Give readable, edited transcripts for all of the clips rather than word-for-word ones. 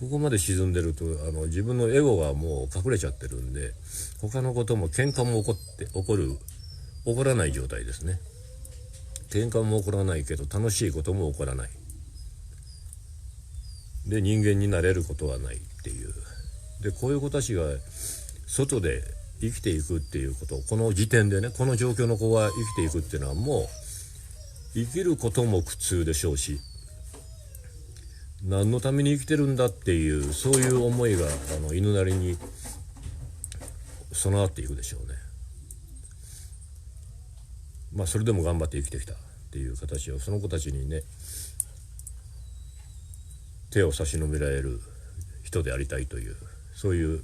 ここまで沈んでると自分のエゴがもう隠れちゃってるんで、他のことも喧嘩も起こらない状態ですね。喧嘩も起こらないけど楽しいことも起こらないで、人間になれることはないっていう。でこういう子たちが外で生きていくっていうことを、この時点でね、この状況の子が生きていくっていうのは、もう生きることも苦痛でしょうし、何のために生きてるんだっていう、そういう思いが犬なりに備わっていくでしょうね。まあそれでも頑張って生きてきたっていう形を、その子たちにね、手を差し伸べられる人でありたいという、そういう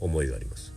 思いがあります。